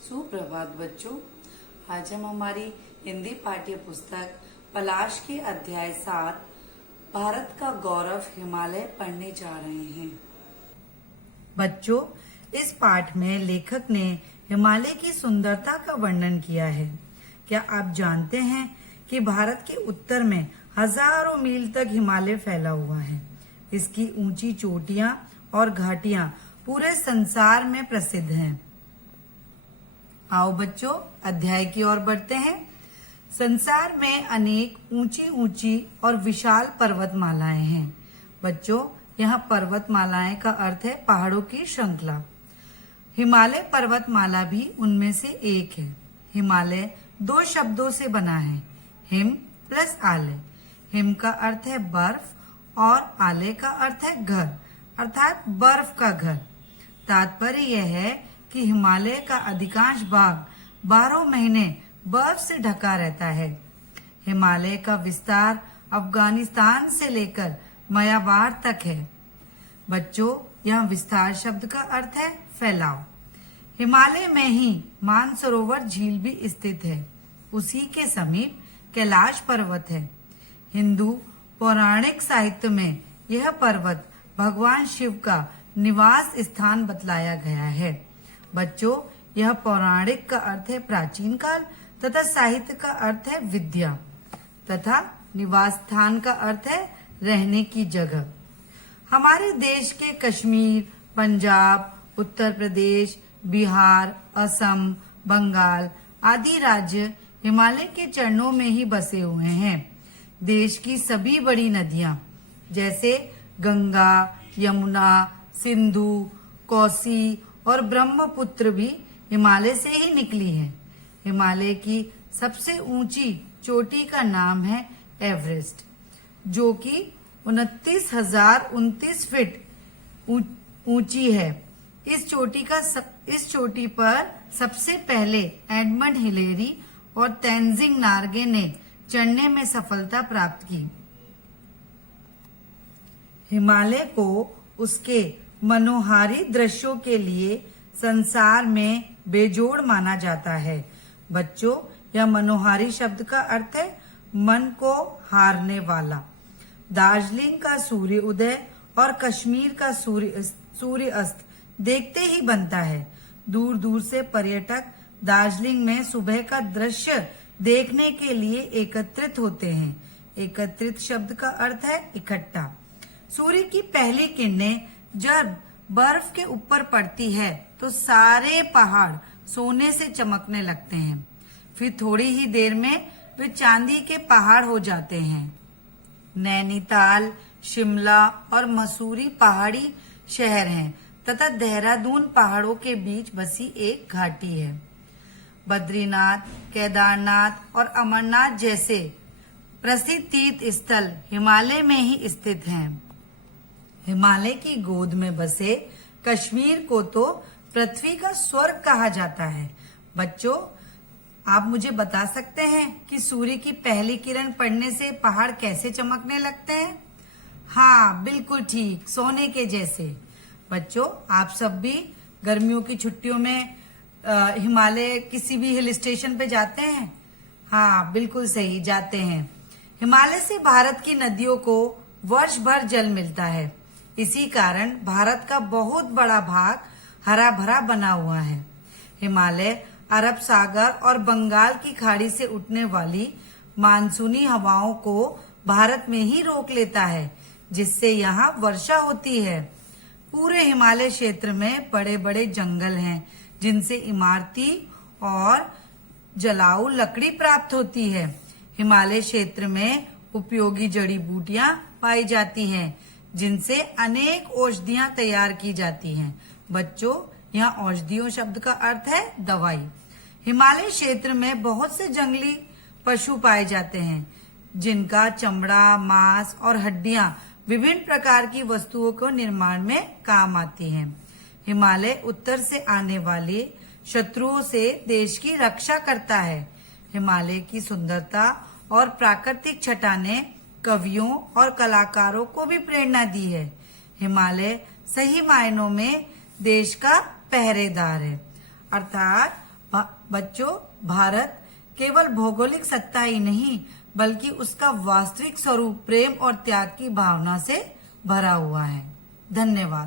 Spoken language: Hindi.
सुप्रभात बच्चों। आज हम हमारी हिंदी पाठ्य पुस्तक पलाश के अध्याय 7 भारत का गौरव हिमालय पढ़ने जा रहे हैं। बच्चों, इस पाठ में लेखक ने हिमालय की सुंदरता का वर्णन किया है। क्या आप जानते हैं कि भारत के उत्तर में हजारों मील तक हिमालय फैला हुआ है। इसकी ऊंची चोटियां और घाटियां पूरे संसार में प्रसिद्ध हैं। आओ बच्चों, अध्याय की ओर बढ़ते हैं। संसार में अनेक ऊंची ऊंची और विशाल पर्वतमालाएं हैं। बच्चों, यहाँ पर्वतमालाएं का अर्थ है पहाड़ों की श्रृंखला। हिमालय पर्वतमाला भी उनमें से एक है। हिमालय दो शब्दों से बना है, हिम प्लस आलय। हिम का अर्थ है बर्फ और आलय का अर्थ है घर, अर्थात बर्फ का घर। तात्पर्य यह है कि हिमालय का अधिकांश भाग 12 महीने बर्फ से ढका रहता है। हिमालय का विस्तार अफगानिस्तान से लेकर म्यांमार तक है। बच्चों, यहाँ विस्तार शब्द का अर्थ है फैलाव। हिमालय में ही मानसरोवर झील भी स्थित है। उसी के समीप कैलाश पर्वत है। हिंदू पौराणिक साहित्य में यह पर्वत भगवान शिव का निवास स्थान बतलाया गया है। बच्चों, यह पौराणिक का अर्थ है प्राचीन काल तथा साहित्य का अर्थ है विद्या तथा निवास स्थान का अर्थ है रहने की जगह। हमारे देश के कश्मीर, पंजाब, उत्तर प्रदेश, बिहार, असम, बंगाल आदि राज्य हिमालय के चरणों में ही बसे हुए हैं। देश की सभी बड़ी नदियां जैसे गंगा, यमुना, सिंधु, कोसी और ब्रह्मपुत्र भी हिमालय से ही निकली है। हिमालय की सबसे ऊंची चोटी का नाम है एवरेस्ट, जो कि 29,029 फीट ऊंची है। इस चोटी पर सबसे पहले एडमंड हिलेरी और तेंजिंग नार्गे ने चढ़ने में सफलता प्राप्त की। हिमालय को उसके मनोहारी दृश्यों के लिए संसार में बेजोड़ माना जाता है। बच्चों, यह मनोहारी शब्द का अर्थ है मन को हारने वाला। दार्जिलिंग का सूर्य उदय और कश्मीर का सूर्य अस्त देखते ही बनता है। दूर दूर से पर्यटक दार्जिलिंग में सुबह का दृश्य देखने के लिए एकत्रित होते हैं। एकत्रित शब्द का अर्थ है इकट्ठा। सूर्य की पहली किरणें जब बर्फ के ऊपर पड़ती है तो सारे पहाड़ सोने से चमकने लगते हैं। फिर थोड़ी ही देर में वे चांदी के पहाड़ हो जाते हैं। नैनीताल, शिमला और मसूरी पहाड़ी शहर हैं तथा देहरादून पहाड़ों के बीच बसी एक घाटी है। बद्रीनाथ, केदारनाथ और अमरनाथ जैसे प्रसिद्ध तीर्थ स्थल हिमालय में ही स्थित हैं। हिमालय की गोद में बसे कश्मीर को तो पृथ्वी का स्वर्ग कहा जाता है। बच्चों, आप मुझे बता सकते हैं कि सूर्य की पहली किरण पड़ने से पहाड़ कैसे चमकने लगते हैं? हाँ, बिल्कुल ठीक, सोने के जैसे। बच्चों, आप सब भी गर्मियों की छुट्टियों में हिमालय किसी भी हिल स्टेशन पे जाते हैं? हाँ, बिल्कुल सही, जाते हैं। हिमालय से भारत की नदियों को वर्ष भर जल मिलता है। इसी कारण भारत का बहुत बड़ा भाग हरा भरा बना हुआ है। हिमालय अरब सागर और बंगाल की खाड़ी से उठने वाली मानसूनी हवाओं को भारत में ही रोक लेता है, जिससे यहाँ वर्षा होती है। पूरे हिमालय क्षेत्र में बड़े बड़े जंगल हैं, जिनसे इमारती और जलाऊ लकड़ी प्राप्त होती है। हिमालय क्षेत्र में उपयोगी जड़ी बूटियां पाई जाती हैं, जिनसे अनेक औषधियां तैयार की जाती हैं। बच्चों, यहाँ औषधियों शब्द का अर्थ है दवाई। हिमालय क्षेत्र में बहुत से जंगली पशु पाए जाते हैं, जिनका चमड़ा, मांस और हड्डियां विभिन्न प्रकार की वस्तुओं को निर्माण में काम आती हैं। हिमालय उत्तर से आने वाले शत्रुओं से देश की रक्षा करता है। हिमालय की सुंदरता और प्राकृतिक छटाने कवियों और कलाकारों को भी प्रेरणा दी है। हिमालय सही मायनों में देश का पहरेदार है, अर्थात बच्चों, भारत केवल भौगोलिक सत्ता ही नहीं बल्कि उसका वास्तविक स्वरूप प्रेम और त्याग की भावना से भरा हुआ है। धन्यवाद।